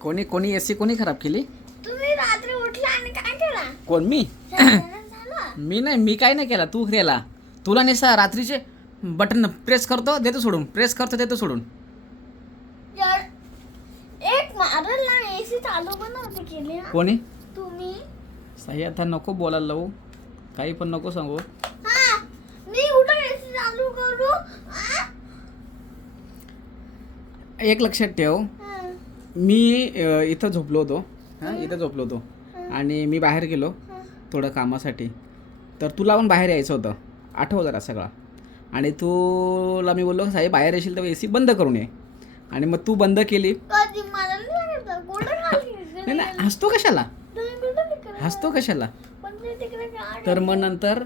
कोणी कोणी एसी कोणी खराब केली? तुम्ही रात्री उठला आणि काय केला? कोण मी? झालं. मी नाही मी काय नाही केला. तू केला तुला नेसा रात्रीचे बटन प्रेस करतो देतो सोडून. प्रेस करतो देतो सोडून. जर एक मारल ना एसी चालू पण नव्हती केली ना. कोणी? तुम्ही? साई आता नको बोलायला लावू. काही पण नको सांगू. हा मी कुठं एसी चालू करू. आ? एक लक्षात ठेव. मी इथं झोपलो होतो. हां इथं झोपलो होतो. आणि मी बाहेर गेलो थोडं कामासाठी. तर तुला पण बाहेर यायचं होतं. आठव जरा सगळा. आणि तुला मी बोललो साई बाहेर येशील तर ए सी बंद करून ये. आणि मग तू बंद केली. नाही नाही हसतो कशाला? हसतो कशाला? तर मग नंतर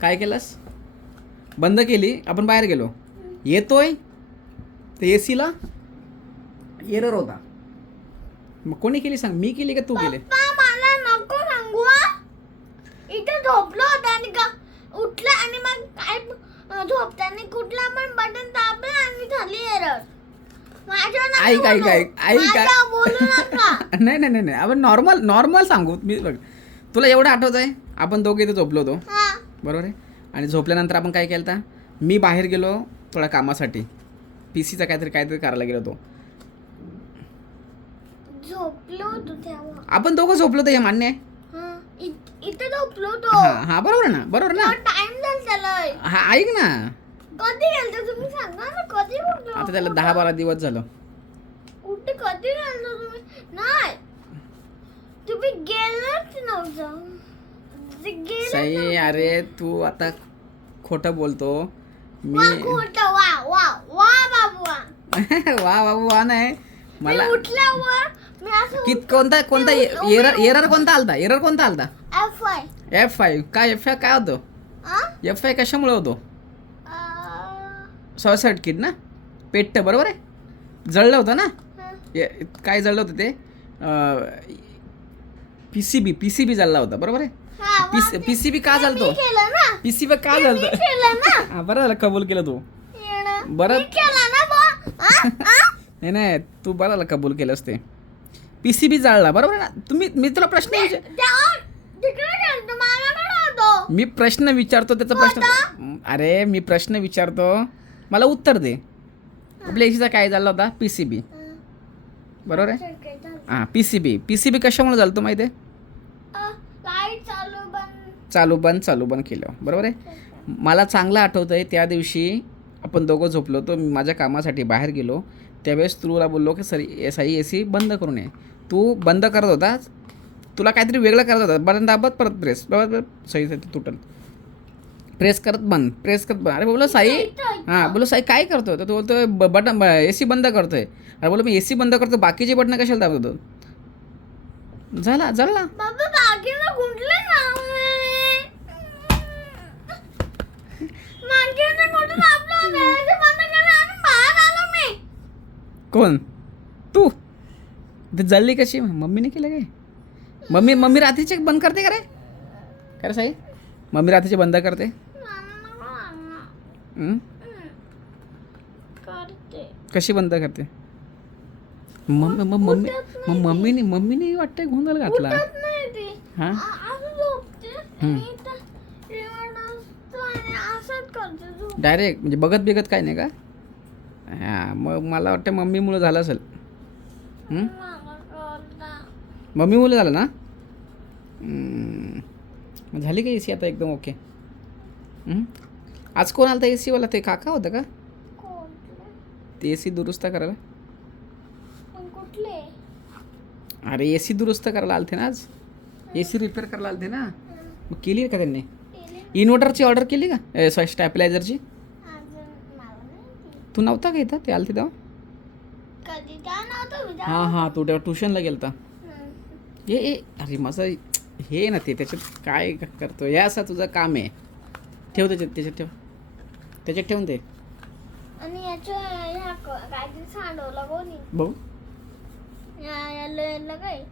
काय केलंस? बंद केली आपण बाहेर गेलो. येतोय? तर ए सीला एरर होता. मग कोणी केली सांग? मी केली का तू केली? पप्पा मला नको सांगू हा. इथे झोपलो होता आणि का उठला आणि मग काय अं, झोपताना कुठला पण बटन दाबलं आणि झाली एरर माझ्या ऐक ऐक. ऐक ऐक माझ्या बोलू नका. नाही नाही नाही नाही. आपण नॉर्मल नॉर्मल सांगू. मी बघ तुला एवढं आठवत आहे? आपण दोघे इथे झोपलो होतो. हा. बरोबर आहे? आणि झोपल्यानंतर आपण काय केलं होतं मी बाहेर गेलो थोड्या कामासाठी. पी सीचा काहीतरी काहीतरी करायला गेलो होतो. झोपलो होतो तेव्हा. आपण दोघं झोपलो होतो हे मान्य आहे. हा. इ- इथे झोपलो होतो. हां हां बरोबर ना बरोबर ना. टाइम झाला त्याला हा ऐक ना. कधी गेलतो तुम्ही? सांगा ना कधी उठलो आता त्याला दहा बारा दिवस झालं. कधी गेलतो तुम्ही? नाही. तुम्ही गेलच नव्हतं. ते गेलं साई अरे तू आता खोटं बोलतो. मी वा खोटं वा वा वा बाबू वा वा बाबू वा नाही मला उठल्यावर मी कित कोणता कोणता एरर एरर कोणता आलता? एरर कोणता आलता? एफ आय एफ फाईव्ह काय एफ फाय काय होतं? एफ फाय कशामुळे होतो? शॉर्ट सर्किट ना? पेट्ट बरोबर आहे? जळलं होतं ना? काय जळलं होतं ते? P C B P C B जळला होता बरोबर आहे? पी सी बी का ना. पी सी बी का हा बरं झालं कबूल केलं तू. बरं? नाही नाही तू बरं कबूल केलंस ते. पी सी बी जाळला बरोबर ना? तुम्ही मी तुला प्रश्न विचार मी प्रश्न विचारतो त्याचा प्रश्न अरे मी प्रश्न विचारतो. मला उत्तर दे. आपल्या एसीचा काय झाला होता? पी सी बी बरोबर आहे? हां P C B P C B कशामुळे झालं होतं माहिती आहे चालू बंद चालू बंद चालू बंद केलं. बरोबर आहे? मला चांगलं आठवतं आहे त्या दिवशी आपण दोघं झोपलो होतो. मी माझ्या कामासाठी बाहेर गेलो. त्यावेळेस तुला बोललो की sir S I A C बंद करून ये. तू बंद करत होता तुला काहीतरी वेगळं करत होता बटन दाबत परत प्रेस बरोबर सही सही तुटल. प्रेस करत बंद. प्रेस करत बंद. अरे बोलो साई. हां बोलो साई काय करतोय? तर तू बोलतोय ब- बटन ए सी बंद करतोय. अरे बोलो मी ए सी बंद करतो बाकीचे बटणं कशाला दाबत होतो? झाला झाला. आहे कोण? तू. ते जळली कशी? मम्मीने केलं काय? मम्मी मम्मी रात्रीचे बंद करते का रे? काय रे साई? मम्मी रात्रीचे बंद करते? हं? करते कशी बंद करते? मम्मी मग मम्मी मग मम्मीने मम्मीने वाटतं गोंधळ घातला. उठत नाही ती हां. आ- असं झोपते आणि इथं असतो आणि असंच करते झोप. डायरेक्ट म्हणजे बघत बिगत काय नाही का? हां मग मला वाटतं मम्मीमुळं झालं असेल. हं? मला झालं ना? झाली का ए सी आता एकदम ओके? आज कोण आलं तर ए सीवाला ते काका होतं का? ते ए सी दुरुस्त करायला? कुठले? अरे ए सी दुरुस्त करायला आलते ना आज. ए सी रिपेअर करायला आलते ना? मग केली का त्यांनी? इन्व्हर्टरची ऑर्डर केली का? सॉरी स्टॅपलायझरची. तू नव्हता का इथं? ते आलते तेव्हा? कधी त्या नव्हतं विचार हां हां तू तेव्हा ट्युशनला गेलता. ए अरे माझं हे ना ते त्याच्यात काय करतो हे असं तुझं काम आहे. ठेव त्याच्यात त्याच्यात ठेव. त्याच्यात ठेवून ते आणि याच्या ह्या क- काहीतरी सांडवलं कोणी? बघू. या याला याला काय?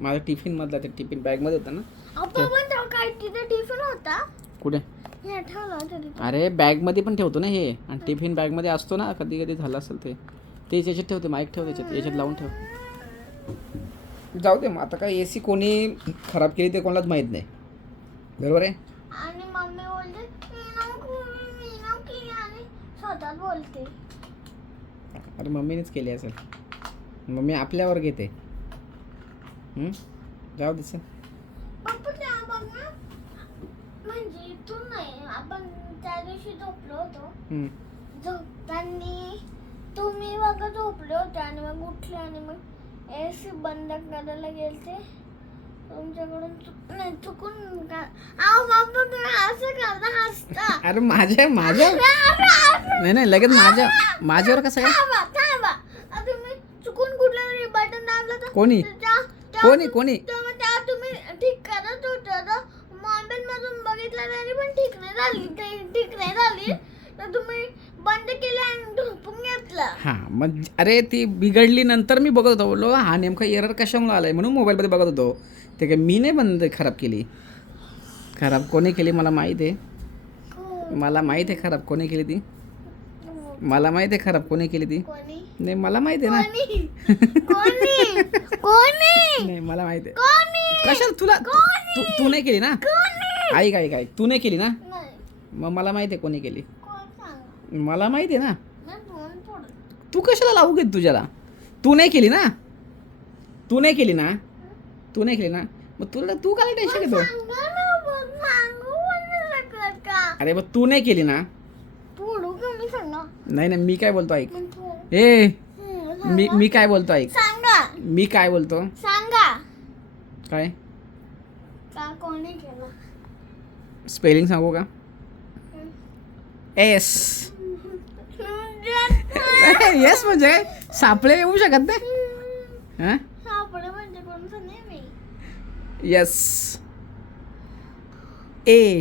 माझा टिफिनमधला ते टिफिन बॅगमध्ये होता ना. आपण पण तेव्हा काय तिथे टिफिन होता? कुठे? हे ठेवलं होतं तिथे. अरे बॅगमध्ये पण ठेवतो ना हे. आणि टिफिन बॅगमध्ये असतो ना कधी कधी झालं असेल ते. ते याच्यात ठेवते माईक ठेव त्याच्यात याच्यात लावून ठेव. जाऊ दे मग आता काय ए सी कोणी खराब केली ते कोणालाच माहीत नाही. बरोबर आहे? आणि मम्मी बोलते मी नको मी नको केली आणि स्वतः बोलते. अरे मम्मीनेच केली असेल. मम्मी आपल्यावर घेते. हं? जाऊ दे चल. पप्पा त्या बघ ना. म्हणजे तू नाही आपण त्या दिवशी झोपलो होतो. हं. झोपताना तुम्ही बघा झोपले होते आणि मग उठले आणि मग ए सी बंद करायला गेलते. तुमच्याकडून चुक नाही चुकून का बाबा तुम्ही असं करता हसता. अरे माझ्या माझ्या नाही नाही लगेच माझ्या माझ्यावर कसं काय थांबा थांबा. अ, तुम्ही चुकून कुठल्या तरी बटन दाबलं तर कोणी? त्या- त्या- कोणी कोणी? तेव्हा त्या तुम्ही ठीक करत होता. तर मोबाईल मधून बघितलं तरी पण ठीक नाही झाली. ते ठीक नाही झाली. तर तुम्ही बंद केलं आणि झोपून घेतलं हां मग अरे ती बिघडली नंतर मी बघत होतो. बोललो हा नेमका एरर कशामुळे आलाय? म्हणून मोबाईलमध्ये बघत होतो. ते काय मी नाही बंद खराब केली. खराब कोणी केली मला माहीत आहे. मला माहीत आहे खराब कोणी केली ती. मला माहीत आहे खराब कोणी केली ती. नाही मला माहीत आहे ना. नाही मला माहीत आहे. कशाला? तुला तू नाही केली ना? ऐक ऐक ऐक तू नाही केली ना? मग मला माहिती आहे कोणी केली. मला माहिती आहे ना. तू कशाला लावू घेत तुझ्याला? तू नाही केली ना? तू नाही केली ना? तू नाही केली ना? मग तुला तू काय टेन्शन घेतो? अरे मग तू नाही केली ना? नाही नाही मी काय बोलतो ऐक. ए मी. मी काय बोलतो ऐक. सांगा मी काय बोलतो? सांगा काय? का कोणी केलं? स्पेलिंग सांगू का? एस. येस म्हणजे काय? सापळे येऊ शकत नाही? हां? सापडे म्हणजे कोणतं नाही मी येस ए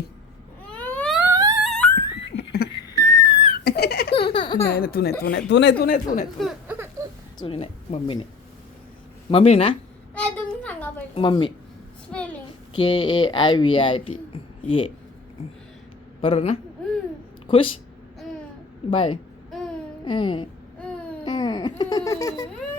नाही तू नाही तू नाही तू नाही तू नाही तू नाही तू तू नाही मम्मी नाही मम्मी ना mummy. K A I V I T ये. बरोबर ना? खुश? बाय. mm, mm.